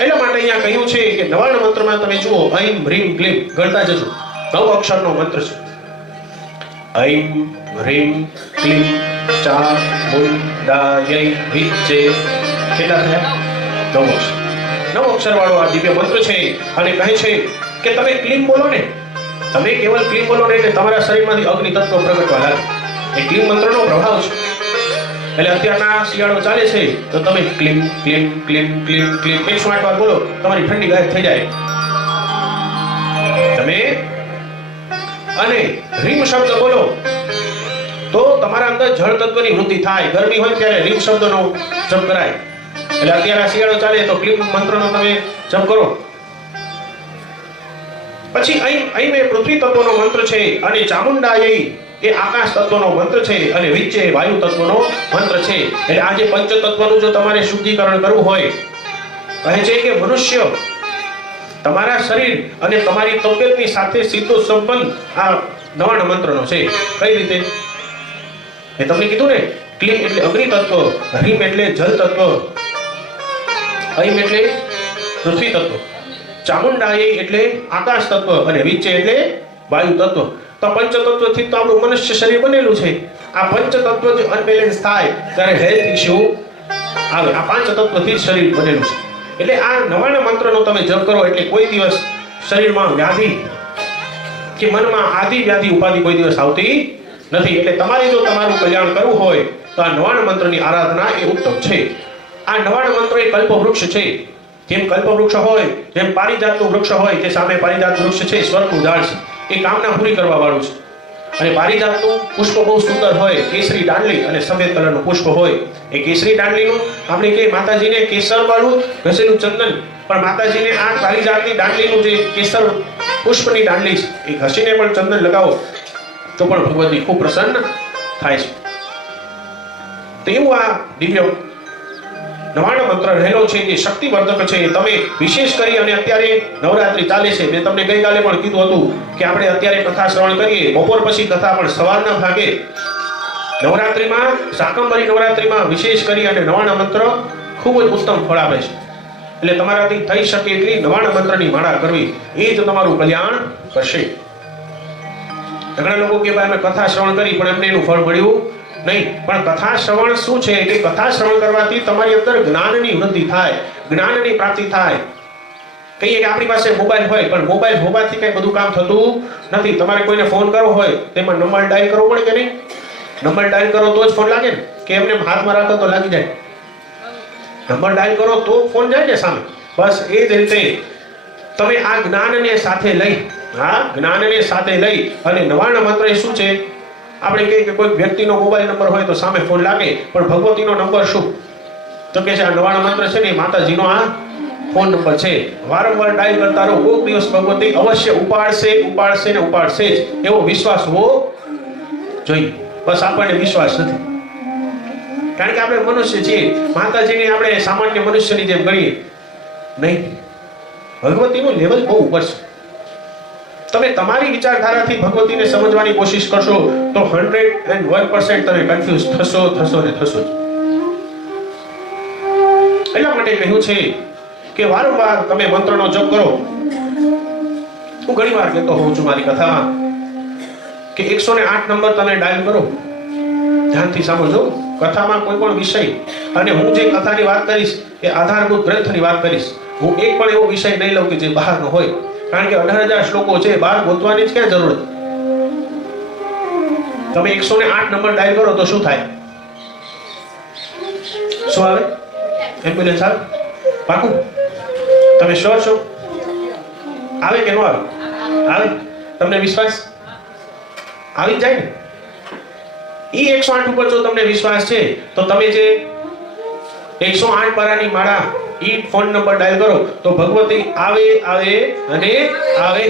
એટલા માટે અહીંયા કહ્યું છે કે નવાણ મંત્રમાં તમે જુઓ ઐમ રીમ ક્લીમ ગણતા જજો. નવ અક્ષરનો મંત્ર છે. ઐમ રીમ ક્લીમ ચા મુંડાય વિચે કેટલા થયા? નવ અક્ષર. નવ અક્ષર વાળો આ દિવ્ય મંત્ર છે અને કહે છે કે તમે ક્લીમ બોલો ને. તમે કેવલ ક્લીમ બોલો ને એટલે તમારા શરીરમાંથી અગ્નિ તત્વ પ્રગટવા લાગે. એ ક્લીમ મંત્રનો પ્રભાવ છે. એટલે અત્યારના શિયાળો ચાલે છે, તો તમે ક્લીમ ક્લીમ ક્લીમ ક્લીમ ક્લીમ એકસો આઠ વાર બોલો, તમારી ઠંડી ગાયબ થઈ જાય. તમે અને રીમ શબ્દ બોલો, તો તમારા અંદર જળ તત્વની વૃદ્ધિ થાય. ગરમી હોય ત્યારે રીમ શબ્દનો જપ કરાય. એટલે અત્યારે શિયાળો ચાલે, તો ક્લીમ મંત્રનો તમે જપ કરો. પછી અહીં અહીં મેં પૃથ્વી તત્વનો મંત્ર છે, અને ચામુંડાય એ આકાશ તત્વનો મંત્ર છે અને વિચ્ચે વાયુ તત્વનો મંત્ર છે. એટલે આજે પંચ તત્વનું જો તમારે શુદ્ધિકરણ કરવું હોય, કહે છે કે મનુષ્ય તમારા શરીર અને તમારી તબિયતની સાથે સીધો સંબંધ આ નવાણ મંત્રનો છે. કઈ રીતે? એ તમને કીધું ને ક્લીમ એટલે અગ્નિ તત્વ, હરીમ એટલે જલ તત્વ અહીમ એટલે પૃથ્વી તત્વ, ચામુંડાય એટલે આકાશ તત્વ અને વિચે એટલે વાયુ તત્વ. તો પંચ તત્વથી તો આપણું મનુષ્ય શરીર બનેલું છે. આ પંચતત્વ જો અનબેલેન્સ થાય, ત્યારે હેલ્થ ઇશ્યુ આવે. આ પાંચ તત્વથી શરીર બનેલું છે. એટલે આ નવાણા મંત્રનો તમે જપ કરો એટલે કોઈ દિવસ શરીરમાં વ્યાધિ કે મનમાં આદિ વ્યાધિ ઉપાધિ કોઈ દિવસ આવતી નથી. એટલે તમારે જો તમારું કલ્યાણ કરવું હોય, તો આ નવાણ મંત્રની આરાધના એ ઉત્તમ છે. આ નવાણ મંત્ર એ કલ્પવૃક્ષ છે. જેમ કલ્પવૃક્ષ હોય, જેમ પારિજાતનું વૃક્ષ હોય જે સામે પારિજાત વૃક્ષ છે, સ્વર્ગનું ઝાડ છે. એ કામના પૂરી કરવા વાળું છે. અને પારિજાતનું પુષ્પ બહુ સુંદર હોય, કેસરી દાંડલી અને સફેદ કલરનું પુષ્પ હોય. એ કેસરી દાંડલીનું આપણે કહીએ માતાજીને કેસર વાળું ઘસેલું ચંદન, પણ માતાજીને આ પારિજાતની દાંડલીનું જે કેસર પુષ્પની દાંડલી છે, એ ઘસીને પણ ચંદન લગાવો, તો પણ ભગવતી ખૂબ પ્રસન્ન થાય છે. તો એવું આ દિવ્ય નવાણ મંત્ર રહેલો છે એ શક્તિવર્ધક છે. તમે વિશેષ કરી અને અત્યારે નવરાત્રી ચાલે છે. મેં તમને ગઈકાલે પણ કીધું હતું કે આપણે અત્યારે કથા શ્રવણ કરીએ. બપોર પછી કથા પણ સવારના ભાગે. નવરાત્રીમાં, શાકંભરી નવરાત્રીમાં વિશેષ કરી અને નવાણ મંત્ર ખૂબ જ ઉત્તમ ફળ આપે છે. એટલે તમારાથી થઈ શકે એટલી નવાણ મંત્રની માળા કરવી. એ જ તમારું કલ્યાણ કરશે. ઘણા લોકો કે ભાઈ અમે કથા શ્રવણ કરી પણ એમને એનું ફળ મળ્યું નહીં, પણ કથા શ્રવણ શું છે? કે કથા શ્રવણ કરવાથી તમારી અંદર જ્ઞાનની વૃદ્ધિ થાય, જ્ઞાનની પ્રાપ્તિ થાય. કહીએ કે આપણી પાસે મોબાઈલ હોય, પણ મોબાઈલ હોવાથી કઈ બધું કામ થતું નથી. તમારે કોઈને ફોન કરવો હોય, તેમાં નંબર ડાયલ કરવો પડે કે નહીં? નંબર ડાયલ કરો તો જ ફોન લાગે ને? કે એમને હાથમાં રાખો તો લાગી જાય. નંબર ડાયલ કરો તો ફોન જાય ને સામે. બસ એ જ રીતે તમે આ જ્ઞાનને સાથે લઈ, હા, જ્ઞાનને સાથે લઈ અને નવાણ મંત્ર શું છે? આપણે કહીએ કે કોઈ વ્યક્તિનો મોબાઈલ નંબર હોય તો સામે ફોન લાગે, પણ ભગવતીનો નંબર શું? તો કે છે, આ નવાણ મંત્ર છે ને માતાજીનો આ ફોન નંબર છે. વારંવાર ડાયલ કરતા રહો કોઈક દિવસ ભગવતી અવશ્ય ઉપાડશે ઉપાડશે ને ઉપાડશે જ. એવો વિશ્વાસ હોવો જોઈએ. બસ આપણને વિશ્વાસ નથી. કારણ કે આપણે મનુષ્ય છીએ. માતાજીને આપણે સામાન્ય મનુષ્યની જેમ ગણીએ. નહીં. ભગવતીનું લેવલ બહુ ઉપર છે. તમે તમારી વિચારધારાથી ભગવતીને સમજવાની કોશિશ કરશો તો હંડ્રેડ એન્ડ વન પર્સન્ટ તમે કન્ફ્યુઝ થશો થશો ને થશો એટલા માટે કહ્યું છે કે વારંવાર તમે મંત્રનો જપ કરો. હું ઘણી વાર કહેતો હોઉં છું મારી કથામાં કે એકસો ને આઠ નંબર તમે ડાયલ કરો. ધ્યાનથી સાંભળજો. કથામાં કોઈ પણ વિષય, અને હું જે કથાની વાત કરીશ, એ આધારભૂત ગ્રંથની વાત કરીશ, હું એક પણ એવો વિષય નહીં લઉં કે જે બહારનો હોય. કારણ કે અઢાર હજાર શ્લોકો છે બહાર ગોતવાની જ ક્યાં જરૂર તમે એકસો ને આઠ નંબર ડાયલ કરો તો શું થાય? શું આવે? એમ્બ્યુલન્સ આવે પાકું, તમે શ્યોર છો? આવે કે ન આવે? આવે? તમને વિશ્વાસ? આવી જ જાય ને? એ એકસો આઠ ઉપર જો તમને વિશ્વાસ છે, તો તમે જે એકસો આઠ પારાની માળા ઈ ફોન નંબર ડાયલ કરો તો ભગવતી આવે આવે અને આવે.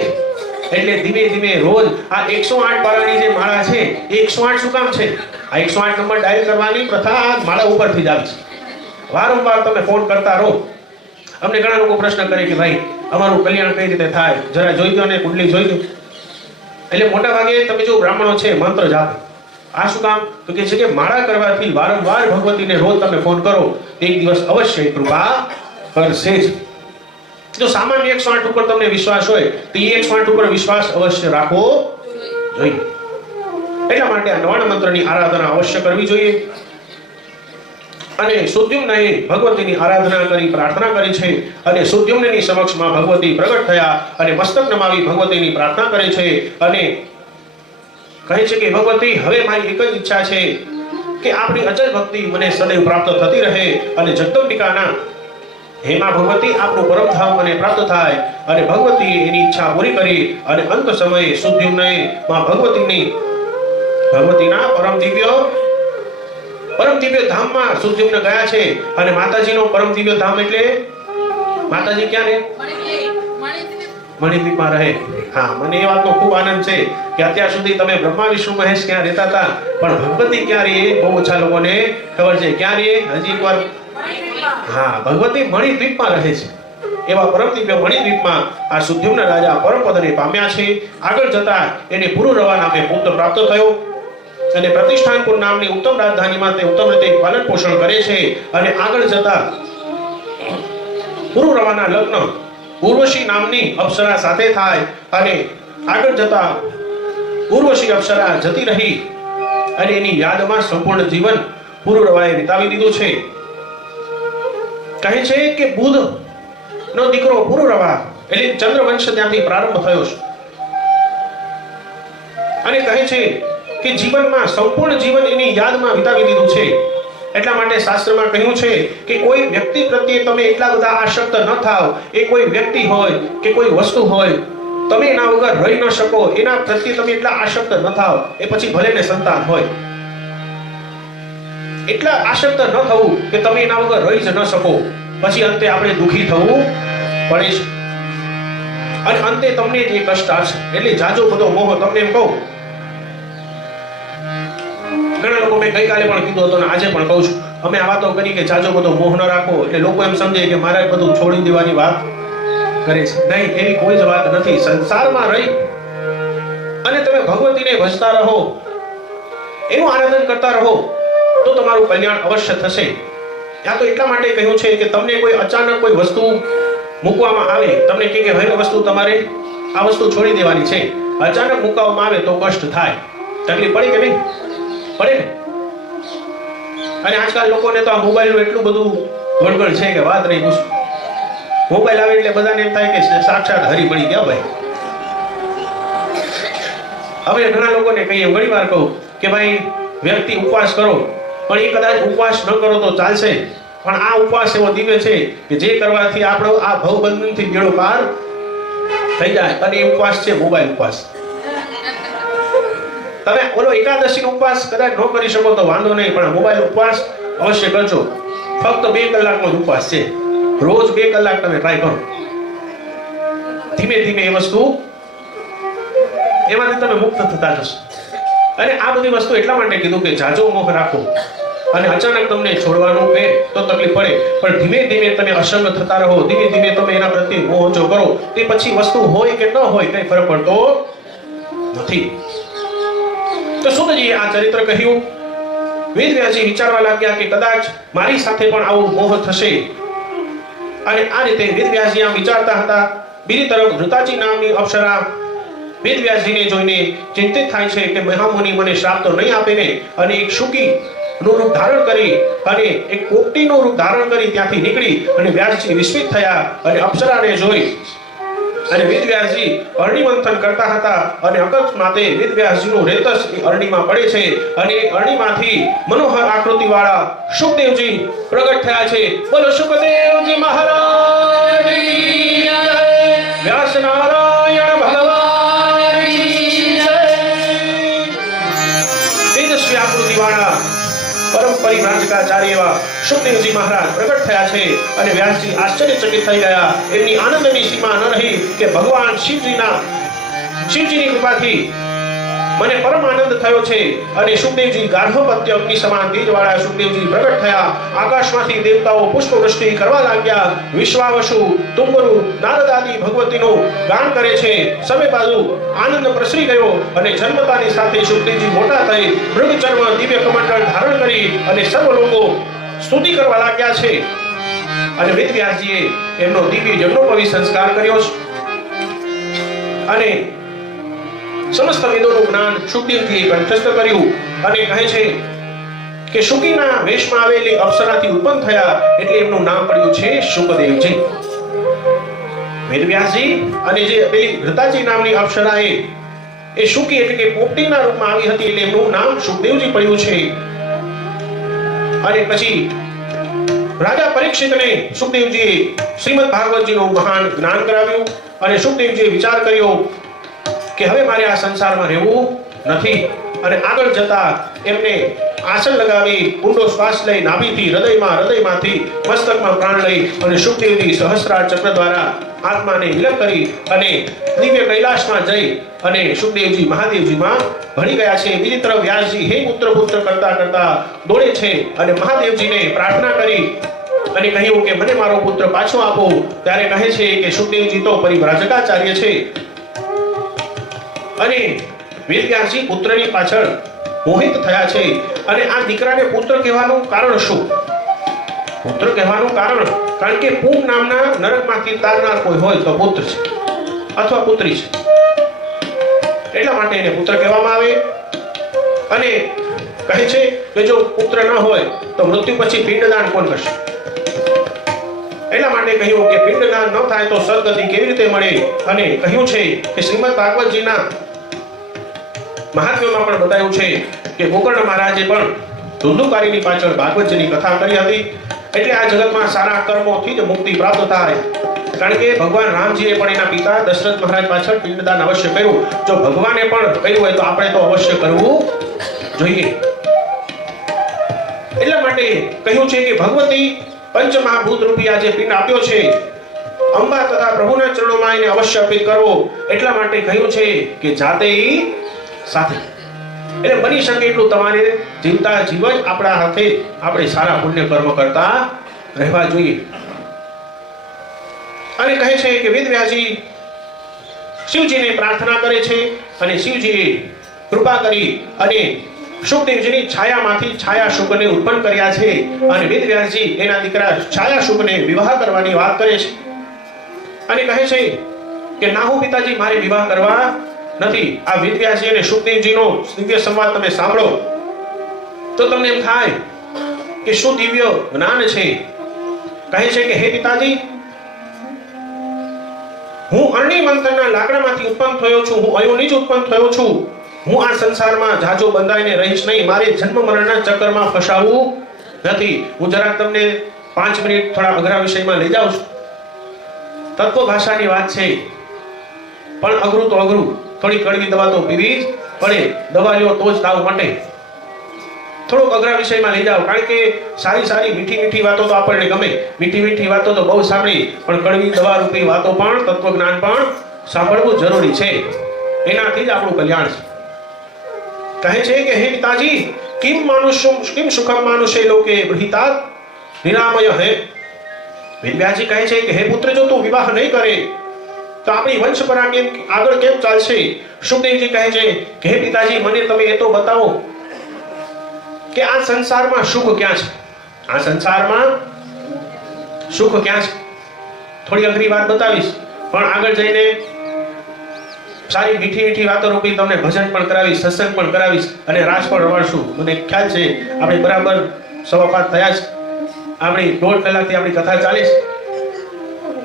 એટલે ધીમે ધીમે રોજ આ એકસો આઠ બારાની જે માળા છે, એ એકસો આઠ શું કામ છે? આ એકસો આઠ નંબર ડાયલ કરવાની પ્રથા આ માળા ઉપરથી જ આવી છે. વારંવાર તમે ફોન કરતા રહો. અમને ઘણા લોકો પ્રશ્ન કરે કે ભાઈ, અમારું કલ્યાણ કઈ રીતે થાય? જરા જોઈ દો ને, કુંડલી જોઈ દો. એટલે મોટા ભાગે તમે જો બ્રાહ્મણો છે, મંત્ર જાપે. આ શું કામ? તો કે છે કે માળા કરવાથી વારંવાર ભગવતીને રોજ તમે ફોન કરો એક દિવસ અવશ્ય કૃપા કરશે જ. જો સામાન્ય એકસો આઠ ઉપર તમને વિશ્વાસ હોય, તો એ એકસો આઠ ઉપર વિશ્વાસ અવશ્ય રાખવો જોઈએ. એટલા માટે આ નવાણ મંત્રની આરાધના અવશ્ય કરવી જોઈએ. અને સુદ્યુમ્નએ ભગવતીની આરાધના કરી, પ્રાર્થના કરી છે, અને સુદ્યુમ્નની સમક્ષમાં ભગવતી પ્રગટ થયા અને મસ્તક નમાવી ભગવતીની પ્રાર્થના કરે છે, અને કહે છે કે, ભગવતી, હવે મારી એક જ ઈચ્છા છે કે આપણી અચલ ભક્તિ મને સદૈવ પ્રાપ્ત થતી રહે અને જગદંબિકાના હેમા ભગવતી આપનું પરમધામ મને પ્રાપ્ત થાય અને ભગવતીએ એની ઈચ્છા પૂરી કરી અને અંત સમયે સુદ્યુમ્નએ માં ભગવતીની, ભગવતીના પરમ દિવ્ય પરમ દિવ્ય ધામમાં સુદ્યુમ્ન ગયા છે અને માતાજીનો પરમ દિવ્ય ધામ એટલે, માતાજી ક્યાં રહે મણિદ્વીપમાં રહે. હા, મને એ વાતનો ખૂબ આનંદ છે કે અત્યાર સુધી તમે બ્રહ્મા, વિષ્ણુ, મહેશ ક્યાં રહેતા હતા? પણ ભગવતી ક્યાં રહે બહુ ઓછા લોકોને ખબર છે? ક્યાં રહે હજી એકવાર. હા, ભગવતી મણિદ્વીપમાં રહે છે. એવા પરમ દિવ્ય મણિદ્વીપમાં આ સુદ્યુમ્ન રાજા પરમ પદને પામ્યા છે. આગળ જતા એને પુરુરવા નામે પુત્ર પ્રાપ્ત થયો. અને પ્રતિષ્ઠાનપુર નામની ઉત્તમ રાજધાનીમાં તે ઉત્તમ રીતે પાલન પોષણ કરે છે. અને આગળ જતા પુરુરવાના લગ્ન ઉર્વશી નામની અપ્સરા સાથે થાય અને આગળ જતા ઉર્વશી અપ્સરા જતી રહી અને એની યાદમાં સંપૂર્ણ જીવન પુરુરવાએ વિતાવી દીધું છે. કહે છે કે બુધ નો દીકરો પુરુરવા એટલે ચંદ્રવંશ ત્યાંથી પ્રારંભ થયો છે. અને કહે છે કે જીવનમાં સંપૂર્ણ જીવન એની યાદમાં વિતાવી દીધું છે. એટલા માટે શાસ્ત્રમાં કહ્યું છે કે કોઈ વ્યક્તિ પ્રત્યે તમે એટલા બધા આશક્ત ન થાવ. એ કોઈ વ્યક્તિ હોય કે કોઈ વસ્તુ હોય, તમે એના વગર રહી ન શકો. એના પ્રત્યે તમે એટલા આશક્ત ન થાવ. એ પછી ભલે ને સંતાન હોય. એટલા આશક્ત ન થવું કે તમે એના વગર રહી જ ન શકો. પછી અંતે આપણે દુખી થવું પડે છે. અને અંતે તમને જે કષ્ટ આવશે એટલે જાજો બધો મોહ તમને એમ કહું ઘણા લોકો મેં ગઈકાલે પણ કીધું હતું અને આજે પણ કહું છું. અમે આ વાતો કરી કે જાજો બધો મોહ ન રાખો, એટલે લોકો એમ સમજે કે મારે બધું છોડી દેવાની વાત કરે છે. નહીં, એવી કોઈ જ વાત નથી. સંસારમાં રહી અને તમે ભગવતીને ભજતા રહો, એનું આરાધન કરતા રહો, તો તમારું કલ્યાણ અવશ્ય થશે. ત્યાં તો એટલા માટે કહ્યું છે કે તમને કોઈ અચાનક કોઈ વસ્તુ મૂકવામાં આવે, તમને કે કે ભાઈ વસ્તુ તમારે આ વસ્તુ છોડી દેવાની છે. અચાનક મૂકવામાં આવે તો કષ્ટ થાય. તકલીફ પડી કે નહીં? પડે ને? અને આજકાલ લોકોને તો આ મોબાઈલનું એટલું બધું ગડબડ છે કે વાત નહીં પૂછું. મોબાઈલ આવે એટલે બધાને એમ થાય કે સાક્ષાત હરી પડી ગયા ભાઈ. હવે ઘણા લોકોને કહીએ ઘણી વાર કહું કે ભાઈ, વ્યક્તિ ઉપવાસ કરો. પણ એ કદાચ ઉપવાસ ન કરો તો ચાલશે. પણ આ ઉપવાસ એવો દિવ્ય છે કે જે કરવાથી આપણો આ ભવબંધનથી મેળો પાર થઈ જાય. અને એ ઉપવાસ છે મોબાઈલ ઉપવાસ. તમે ઓલો એકાદશી ઉપવાસ કદાચ ન કરી શકો તો વાંધો નહીં, પણ મોબાઈલ ઉપવાસ અવશ્ય કરજો. ફક્ત બે કલાકનો ઉપવાસ છે. રોજ બે કલાક તમે ટ્રાય કરો. ધીમે ધીમે એ વસ્તુ એમાંથી તમે મુક્ત થતા જશો. અને આ બધી વસ્તુ એટલા માટે કીધું કે જાજો મોહ રાખો. અને અચાનક તમને છોડવાનું કે તો તકલીફ પડે. પણ ધીમે ધીમે તમે અસંગ થતા રહો, ધીમે ધીમે તમે એના પ્રત્યે મોહ ઓછો કરો, તે પછી વસ્તુ હોય કે ન હોય, કઈ ફરક પડતો નથી. તો સુતજીએ આ ચરિત્ર કહ્યું? વેદવ્યાસજી વિચારવા લાગ્યા કે કદાચ મારી સાથે પણ આવો મોહ થશે. અને આ રીતે વેદવ્યાસજી આમ વિચારતા હતા, બીજી તરફ ધૃતાજી નામની અપ્સરા વેદવ્યાસજીને જોઈને ચિંતિત થાય છે કે મહામુનિ મને શ્રાપ તો નહીં આપે ને, અને એક શુકી નું રૂપ ધારણ કરી અને એક કોકટીનું રૂપ ધારણ કરી ત્યાંથી નીકળી અને વ્યાસજી વિસ્મિત થયા અને અપ્સરાને જોઈ. અને વેદવ્યાસજી અરણીમંથન કરતા હતા અને અકસ્માતે વેદવ્યાસજીનું રેતસ એ અરણીમાં પડે છે અને અરણીમાંથી મનોહર આકૃતિવાળા સુખદેવજી પ્રગટ થયા છે. બોલો સુખદેવજી મહારાજ! પરમ પરિવ્રાજકાચાર્ય એવા સુખદેવજી મહારાજ પ્રગટ થયા છે અને વ્યાસજી આશ્ચર્યચકિત થઈ ગયા. એમની આનંદની સીમા ન રહી કે ભગવાન શિવજીના શિવજીની કૃપાથી મને પરમ આનંદ થયો છે. અને સુખદેવજી ગાર્ભપત્ય અગ્નિ સમાન તેજવાળા સુખદેવજી પ્રગટ થયા. આકાશમાંથી દેવતાઓ પુષ્પવૃષ્ટિ કરવા લાગ્યા. વિશ્વાવસુ તુંબરુ નારદાદી ભગવતીનું ગાન કરે છે. સમે બાજુ આનંદ પ્રસરી ગયો અને જન્મતાની સાથે સુખદેવજી મોટા થઈ મૃગચર્મ દિવ્ય કમંડળ ધારણ કરી અને સર્વ લોકો સ્તુતિ કરવા લાગ્યા છે. અને વેદ વ્યાસજીએ એમનો દિવ્ય જન્મોપવી સંસ્કાર કર્યો છે. અને સમસ્ત વેદોનું જ્ઞાન શુકદેવજીએ કંઠસ્થ કર્યું અને કહે છે કે શુકીના વેશમાં આવેલી અપ્સરાથી ઉત્પન્ન થયા એટલે એમનું નામ પડ્યું છે શુકદેવજી. વેદવ્યાસજી અને જે પેલી ઘૃતાજી નામની અપ્સરાએ એ શુકી એટલે કે પોપટીના રૂપમાં આવી હતી એટલે એમનું નામ શુકદેવજી પડ્યું છે. અને પછી રાજા પરીક્ષિતને સુખદેવજીએ શ્રીમદ ભાગવતજીનું મહાન જ્ઞાન કરાવ્યું અને સુખદેવજીએ વિચાર કર્યો કે હવે મારે આ સંસારમાં રહેવું નથી. અને આગળ જતા એમને આસન લગાવી, ઊંડો શ્વાસ લઈ, નાભીથી, હૃદયમાં, હૃદયમાંથી મસ્તકમાં પ્રાણ લઈ અને સુખદેવજી સહસ્રાર ચક્ર દ્વારા આત્માને વિલક કરી અને દિવ્ય કૈલાસમાં જઈ અને સુખદેવજી મહાદેવજીમાં ભળી ગયા છે. બીજી તરફ વ્યાસજી હે પુત્ર પુત્ર કરતા કરતા દોડે છે અને મહાદેવજીને પ્રાર્થના કરી અને કહ્યું કે મને મારો પુત્ર પાછો આપો. ત્યારે કહે છે કે સુખદેવજી તો પરિભ્રાજકાચાર્ય છે. અને વેદવ્યાસજી પુત્રની પાછળ મોહિત થયા છે. અને આ દીકરાને પુત્ર કહેવાનું કારણ શું? પુત્ર કહેવાનું કારણ કારણ કે પૂમ નામના નરકમાંથી તારનાર કોઈ હોય તો પુત્ર છે અથવા પુત્રી છે. એટલા માટે એને પુત્ર કહેવામાં આવે. અને કહે છે કે જો પુત્ર ન હોય તો મૃત્યુ પછી પિંડદાન કોણ કરશે? એટલા માટે કહ્યું કે પિંડદાન ન થાય તો સદગતિ કેવી રીતે મળે? અને કહ્યું છે કે શ્રીમદ ભાગવતજીના મહાત્મ્યમાં પણ બતાવ્યું છે કે ગોકર્ણ મહારાજે પણ ધુંધુકારીની પાછળ ભાગવતજીની કથા કરી હતી. એટલે આ જગતમાં સારા કર્મોથી જ મુક્તિ પ્રાપ્ત થાય. કારણ કે ભગવાન રામજીએ પણ એના પિતા દશરથ મહારાજ પાછળ પિંડદાન અવશ્ય કર્યું. જો ભગવાને પણ કર્યું હોય તો આપણે તો અવશ્ય કરવું જોઈએ. એટલા માટે કહ્યું છે કે ભગવતી પંચમહાભૂત રૂપી આજે પિંડ આપ્યો છે, અંબા તથા પ્રભુના ચરણોમાં એને અવશ્ય અર્પિત કરવો. એટલા માટે કહ્યું છે કે જાતે સાથે. એટલે બની શકે એટલું તમારે જીવતા જીવ જ આપણા હાથે આપણે સારા પુણ્ય કર્મ કરતા રહેવા જોઈએ. અને કહે છે કે વેદવ્યાસજી શિવજીને પ્રાર્થના કરે છે અને શિવજીએ કૃપા કરી અને સુખદેવજીની છાયામાંથી છાયા શુકને ઉત્પન્ન કર્યા છે અને વેદવ્યાસજી એના દીકરા છાયા શુકને વિવાહ કરવાની વાત કરે છે. અને કહે છે કે, નાહુ પિતાજી, મારે વિવાહ કરવા નથી. આ વિદ્યાસી અને સુખદેવજીનો દિવ્ય સંવાદ તમે સાંભળો. તો તમને એમ થાય કે શું દિવ્ય જ્ઞાન છે? કહે છે કે, હે પિતાજી, હું અરણી મંત્રના લાકડામાંથી ઉત્પન્ન થયો છું. હું અયોનિજ ઉત્પન્ન થયો છું. હું આ સંસારમાં જાજો બંધાઈને રહીશ નહીં. મારે જન્મ મરણના ચક્કરમાં ફસાવવું નથી. હું જરાક તમને પાંચ મિનિટ થોડા અઘરા વિષયમાં લઈ જાઉં છું. તત્વ ભાષાની વાત છે. પણ અઘરું તો અઘરું. થોડી કડવી દવા તો પીવી જ પડે દવા લ્યો તો જ તાવ મટે. થોડોક અઘરા વિષયમાં લઈ જાઓ, કારણ કે સારી સારી મીઠી મીઠી વાતો તો આપણને ગમે. મીઠી મીઠી વાતો તો બહુ સાંભળી પણ કડવી દવા રૂપી વાતો પણ, તત્વજ્ઞાન પણ સાંભળવું જરૂરી છે. એનાથી જ આપણું કલ્યાણ છે. કહે છે કે, હે પિતાજી, કિમ માનુષ્યમ કિમ સુખમ માનુષે લોકે બૃહિતાત નિરામય હે? વિદ્યાજી કહે છે કે, હે પુત્ર, જો તું વિવાહ નહીં કરે તો આપણી વંશપરા કેમ આગળ કેમ ચાલશે? સુખદેવજી કહે છે કે હે પિતાજી, મને તમે એ તો બતાવો કે આ સંસારમાં સુખ ક્યાં છે? આ સંસારમાં સુખ ક્યાં છે? થોડી અઘરી વાત બતાવીશ, પણ આગળ જઈને સારી મીઠી મીઠી વાતો રૂપી તમને ભજન પણ કરાવીશ, સત્સંગ પણ કરાવીશ અને રાસ પણ રમાડશું મને ખ્યાલ છે, આપણે બરાબર સવા પાંચ થયા છે આપણી દોઢ કલાકથી આપણી કથા ચાલે છે.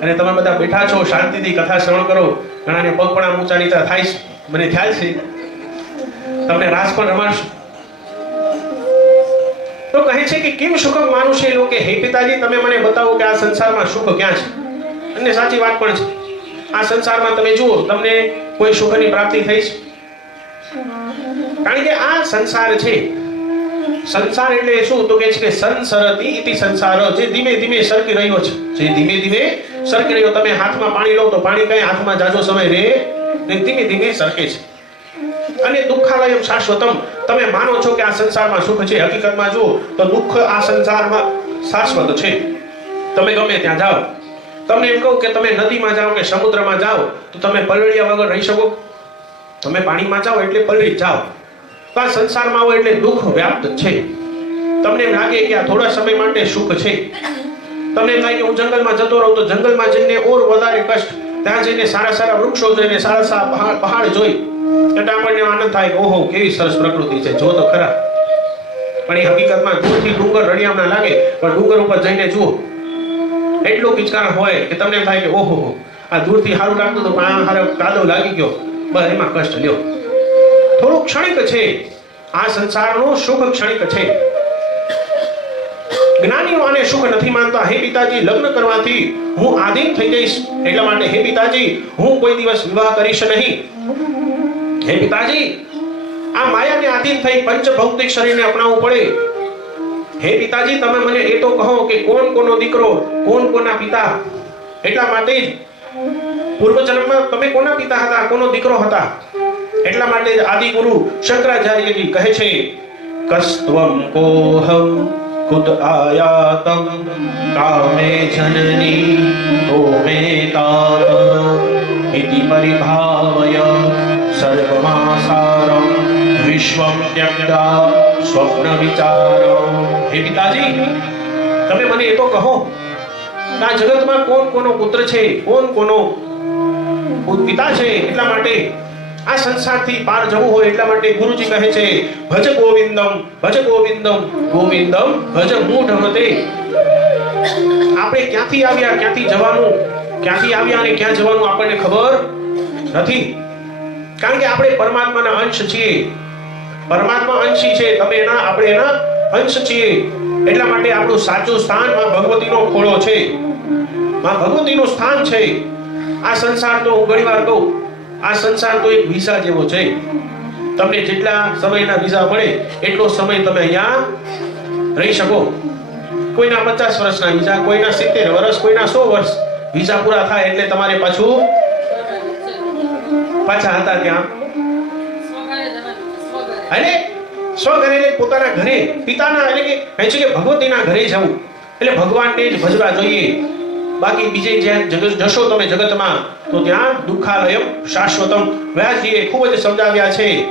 અને તમે બધા બેઠા છો, શાંતિથી કથા શ્રવણ કરો. ઘણાને પગ પણ આમ ઊંચા નીચા થાય છે. મને ખ્યાલ છે. તમને રાસ પણ રમાડશું. તો કહે છે કે કેમ સુખમ માનું છે લોકો? હે પિતાજી, તમે મને બતાવો કે આ સંસારમાં સુખ ક્યાં છે? અને સાચી વાત પણ છે. આ સંસારમાં તમે જુઓ, તમને કોઈ સુખની પ્રાપ્તિ થઈ છે? કારણ કે આ સંસાર છે. સંસાર એટલે શું? તો કે છે કે સંસરતી ઇતિ સંસાર જે ધીમે ધીમે સરકી રહ્યો છે. જે ધીમે ધીમે સરકી રહ્યો. તમે હાથમાં પાણી લો તો પાણી કઈ હાથમાં જાજો સમય રહે ને ધીમે ધીમે સરકે છે. અને દુઃખાલયમ શાશ્વતમ. તમે માનો છો કે આ સંસારમાં સુખ છે? હકીકતમાં જુઓ તો દુઃખ આ સંસારમાં શાશ્વત છે. તમે ગમે ત્યાં જાઓ. તમને એમ કહું કે તમે નદીમાં જાઓ કે સમુદ્રમાં જાઓ, તો તમે પલળ્યા વગર રહી શકો. તમે પાણીમાં જાઓ એટલે પલળી જાઓ. તો આ સંસારમાં આવો એટલે દુઃખ વ્યાપ્ત છે. તમને લાગે કે આ થોડા સમય માટે સુખ છે. તમને એમ કે હું જંગલમાં જતો રહું તો જંગલમાં જઈને ઓર વધારે કષ્ટ, ત્યાં જઈને સારા સારા વૃક્ષો જોઈને સારા સારા પહાડ પહાડ જોઈ. એટલે આપણને આનંદ થાય ઓહો, કેવી સરસ પ્રકૃતિ છે. જો તો ખરા. પણ એ હકીકતમાં દૂરથી ડુંગર રળિયામણા લાગે, પણ ડુંગર ઉપર જઈને જુઓ. એટલું કિચકાર હોય કે તમને થાય કે, ઓહો, આ દૂરથી સારું લાગતું હતું પણ આ હારે કાદવ લાગી ગયો. બસ એમાં કષ્ટ લ્યો. થોડું ક્ષણિક છે. આ સંસારનો સુખ ક્ષણિક છે. જ્ઞાનીઓ આને સુખ નથી માનતા. હે પિતાજી, લગ્ન કરવાથી હું આધીન થઈ જઈશ. એટલા માટે હે પિતાજી, હું કોઈ દિવસ વિવાહ કરીશ નહીં. હે પિતાજી, આ માયાને આધીન થઈ પંચ ભૌતિક શરીરને અપનાવવું પડે. હે પિતાજી, તમે મને એ તો કહો કે કોણ કોનો દીકરો, કોણ કોના પિતા? એટલા માટે જ પૂર્વ જન્મમાં તમે કોના પિતા હતા, કોનો દીકરો હતા? એટલા માટે આદિ ગુરુ શંકરાચાર્યજી કહે છે, કસ્ત્વમ કોહમ ખુદ આયાતમ, કામે જનની ઓમે તાત ઇતિ પરિભાવય સર્વમાસારમ, વિશ્વમ ત્યક્તા સ્વપ્ન વિચારમ હે પિતાજી, તમે મને એ તો કહો આ જગતમાં કોણ કોનો પુત્ર છે, કોણ કોનો પિતા છે, એટલા માટે આ સંસારથી પાર જવું હોય એટલા માટે ગુરુજી કહે છે, ભજ ગોવિંદમ ભજ ગોવિંદમ ગોવિંદમ, ભજ મૂઢ મતે આપણે ક્યાંથી આવ્યા, ક્યાંથી જવાનું, ક્યાંથી આવ્યા અને ક્યાં જવાનું આપણને ખબર નથી. કારણ કે આપણે પરમાત્માના અંશ છીએ. પરમાત્મા અંશી છે, તમે એના, આપણે એના અંશ છીએ. એટલા માટે આપણું સાચું સ્થાનમાં ભગવતીનો ખોળો છે. માં ભગવતીનું સ્થાન છે. આ સંસાર તો હું ઘણીવાર કહું આ સંસાર તો એક વિઝા જેવો છે. તમને જેટલા સમયના વિઝા મળે, એટલો સમય તમે અહીંયા રહી શકો. કોઈના પચાસ વર્ષના વિઝા કોઈના સિત્તેર વર્ષ, કોઈના સો વર્ષ વિઝા પૂરા થાય એટલે તમારે પાછું પાછા હતા ત્યાં. અને સ્વઘરે પોતાના ઘરે, પિતાના એટલે કે કે ભગવતીના ઘરે જવું. એટલે ભગવાનને જ ભજવા જોઈએ. બાકી બીજે જ્યાં જગત જશો તમે જગતમાં, તો ત્યાં દુઃખાલયમ શાશ્વતમ. વ્યાસજીએ ખૂબ જ સમજાવ્યા છે.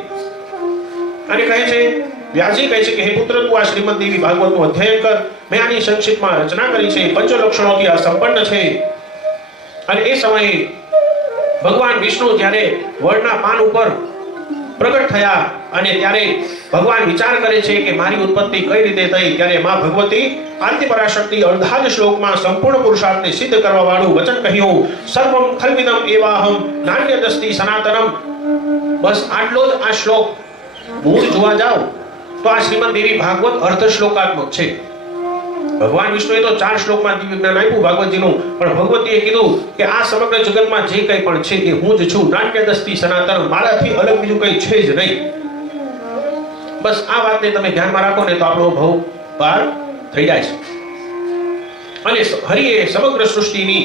અને કહે છે વ્યાસજી કહે છે કે, હે પુત્ર, તું આ શ્રીમદ દેવી ભાગવતનું અધ્યયન કર. મેં આની સંક્ષિપ્તમાં રચના કરી છે. પંચ લક્ષણોથી આ સંપન્ન છે. અને એ સમયે ભગવાન વિષ્ણુ જ્યારે વડના પાન ઉપર પ્રગટ થયા અને ત્યારે ભગવાન વિચાર કરે છે કે મારી ઉત્પત્તિ કઈ રીતે થઈ? ત્યારે માં ભગવતી આરતી પરાશક્તિ અર્ધા શ્લોકમાં સંપૂર્ણ પુરુષાર્થને સિદ્ધ કરવા વાળું વચન કહ્યું. સર્વમ ખલ્વિદમ એવાહમ નાન્યદસ્તિ સનાતનમ. બસ આટલો જ આ શ્લોક. મૂળ જોવા જાઓ તો આ શ્રીમદ દેવી ભાગવત અર્ધ શ્લોકાત્મક છે. ભગવાન વિષ્ણુએ તો ચાર શ્લોકમાં દિવ્ય જ્ઞાન આપ્યું ભાગવતજીનું. પણ ભગવતીએ કીધું કે આ સમગ્ર જગતમાં જે કંઈ પણ છે એ હું જ છું. નાટ્યદસ્તી સનાતન મારાથી અલગ બીજું કંઈ છે જ નહીં. બસ આ વાતને તમે ધ્યાનમાં રાખો ને તો આપણો ભવ પાર થઈ જાય છે. અને હરિએ સમગ્ર સૃષ્ટિની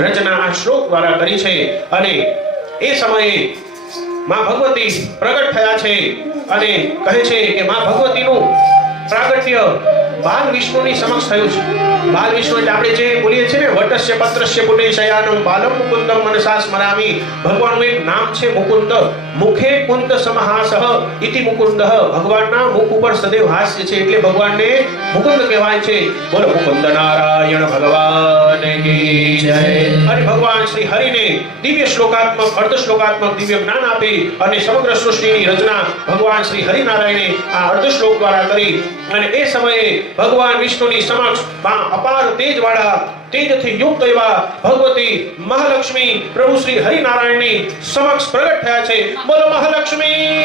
રચના આ શ્લોક દ્વારા કરી છે અને એ સમયે માં ભગવતી પ્રગટ થયા છે અને કહે છે કે માં ભગવતીનું પ્રાગટ્ય બાલ વિષ્ણુની સમક્ષ થયું છે. બાલ એટલે આપણે જે બોલીએ છીએ ને, વટસ્ય પત્રસ્ય પુટે બાલમ મુકુંદમ મનસા સ્મરામી. ભગવાનનું એક નામ છે મુકુંદ. મુખે કુંદ સમહાસહ ઇતિ મુકુંદ. ભગવાનના મુખ ઉપર સદૈવ હાસ્ય છે એટલે ભગવાનને મુકુંદ કહેવાય છે. બોલો, મુકુંદ નારાયણ ભગવાન કી જય. શ્રી હરિને દિવ્ય શ્લોકાત્મક, અર્ધ શ્લોકાત્મક દિવ્ય જ્ઞાન આપી અને સમગ્ર સૃષ્ટિની રચના ભગવાન શ્રી હરિનારાયણે આ અર્ધ શ્લોક દ્વારા કરી. અને એ સમયે ભગવાન વિષ્ણુની સમક્ષ અપાર તેજ વાળા તેજથી યુક્ત એવા ભગવતી મહાલક્ષ્મી પ્રભુ શ્રી હરિનારાયણની સમક્ષ પ્રગટ થયા છે. બોલો મહાલક્ષ્મી!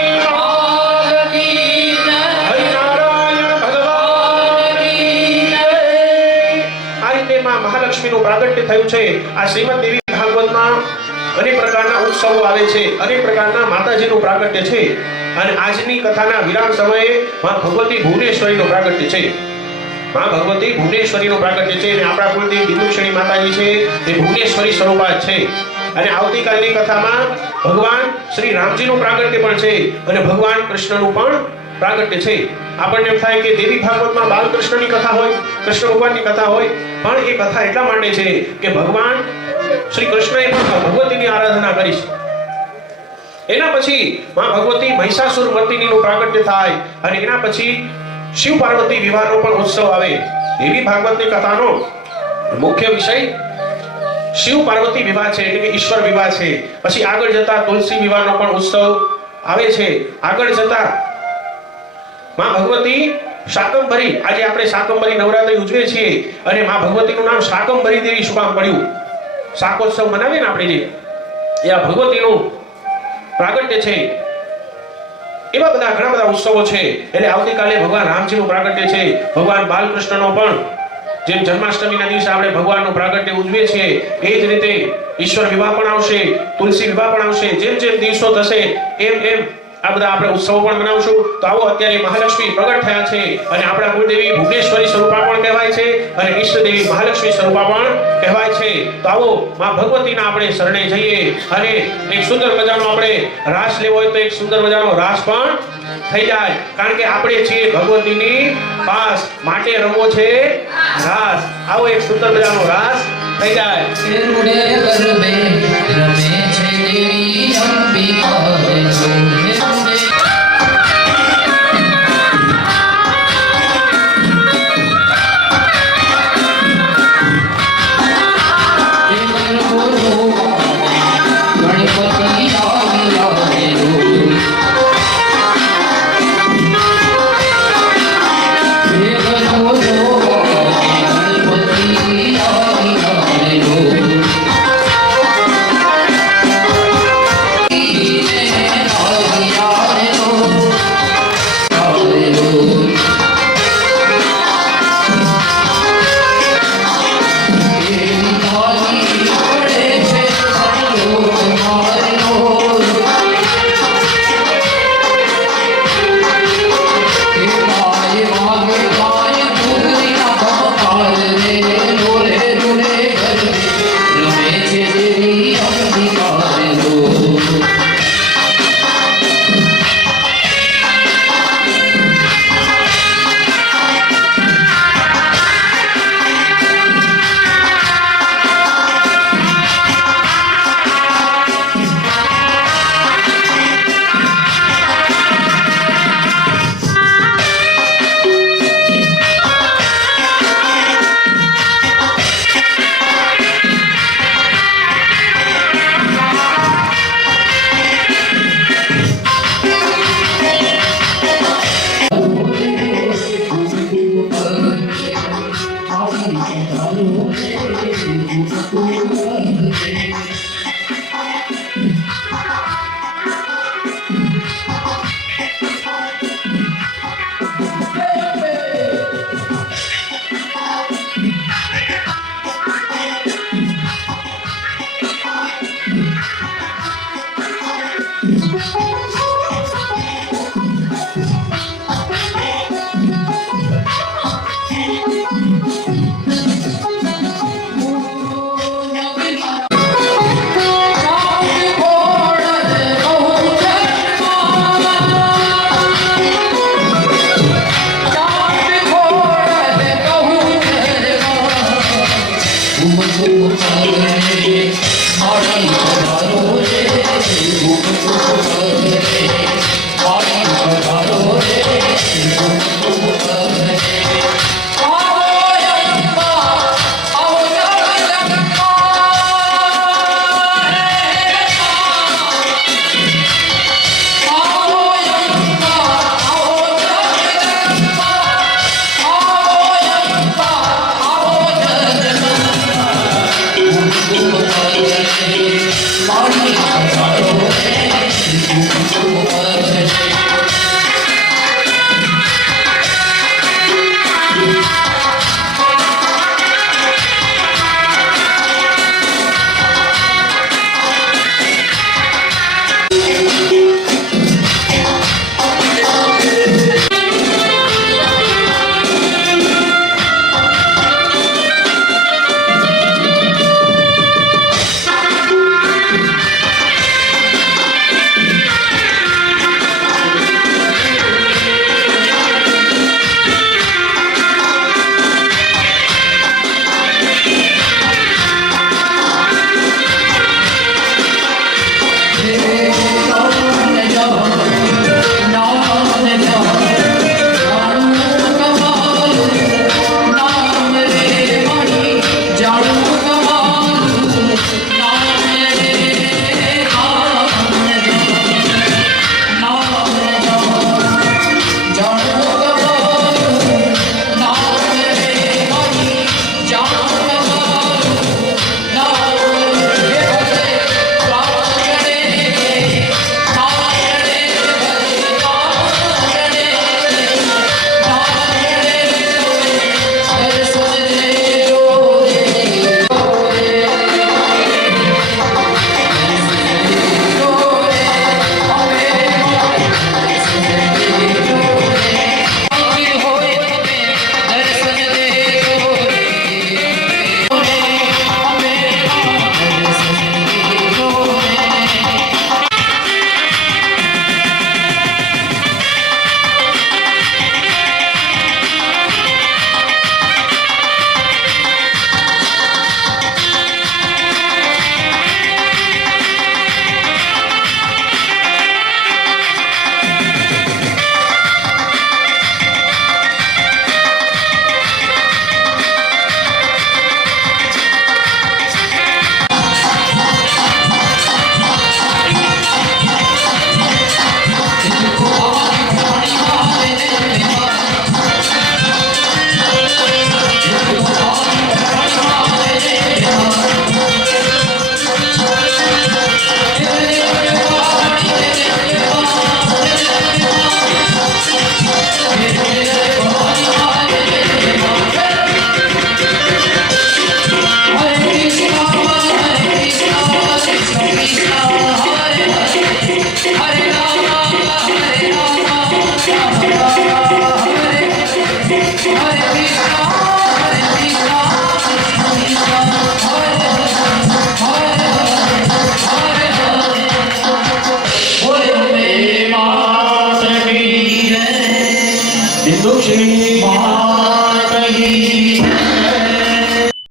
મહાલક્ષ્મીનું પ્રાગટ્ય થયું છે. આ શ્રીમદ દેવી ભાગવતમાં અનેક પ્રકારના ઉત્સવો આવે છે, અનેક પ્રકારના માતાજીનું પ્રાગટ્ય છે. અને આજની કથાના વિરામ સમયે માં ભગવતી ભુવનેશ્વરીનું પ્રાગટ્ય છે. માં ભગવતી ભુવનેશ્વરીનું પ્રાગટ્ય છે અને આપણા કુળદેવી બિંદુક્ષણી માતાજી છે, તે ભુવનેશ્વરી સ્વરૂપા છે. અને આવતીકાલની કથામાં ભગવાન શ્રી રામજીનું પ્રાગટ્ય પણ છે અને ભગવાન કૃષ્ણનું પણ પ્રાગટ્ય છે. આપણને એમ થાય કે દેવી ભાગવતમાં બાલકૃષ્ણની કથા હોય, કૃષ્ણ ભગવાનની કથા હોય, પણ એ કથા એટલા માટે છે કે ભગવાન શ્રી કૃષ્ણએ પણ ભગવતીની આરાધના કરી છે. એના પછી માં ભગવતી મહિષાસુર મર્દિનીનું પ્રાગટ્ય થાય અને એના પછી શિવ પાર્વતી વિવાહનો પણ ઉત્સવ આવે. દેવી ભાગવતની કથાનો મુખ્ય વિષય શિવ પાર્વતી વિવાહ છે એટલે કે ઈશ્વર વિવાહ છે. પછી આગળ જતા તુલસી વિવાહનો પણ ઉત્સવ આવે છે. આગળ જતા માં ભગવતી શાકંભરી આજે આપણે શાકંભરી નવરાત્રી ઉજવીએ છીએ અને માં ભગવતીનું નામ શાકંભરી દેવી શું કામ પડ્યું. શાકોત્સવ મનાવીએ ને આપણે જે એ આ ભગવતીનું પ્રાગટ્ય છે. એવા બધા ઘણા બધા ઉત્સવો છે. એટલે આવતીકાલે ભગવાન રામજીનું પ્રાગટ્ય છે. ભગવાન બાલકૃષ્ણનો પણ જેમ જન્માષ્ટમીના દિવસે આપણે ભગવાનનું પ્રાગટ્ય ઉજવીએ છીએ, એ જ રીતે ઈશ્વર વિવાહ પણ આવશે, તુલસી વિવાહ પણ આવશે, જેમ જેમ દિવસો થશે, એમ એમ આ બધા આપણે ઉત્સવો પણ મનાવશું. તો આવો અત્યારે મહાલક્ષ્મી પ્રગટ થયા છે અને આપણા કુળદેવી ભુવનેશ્વરી સ્વરૂપા પણ કહેવાય છે અને ઈષ્ટદેવી મહાલક્ષ્મી સ્વરૂપા પણ કહેવાય છે. તો આવો માં ભગવતીના આપણે શરણે જઈએ અને એક સુંદર મજાનો આપણે રાસ લેવો હોય તો એક સુંદર મજાનો રાસ પણ થઈ જાય. કારણ કે આપણે છીએ ભગવતીની પાસ માટે રમવો છે રાસ. આવો એક સુંદર મજાનો રાસ થઈ જાય. રમે છે, દેવી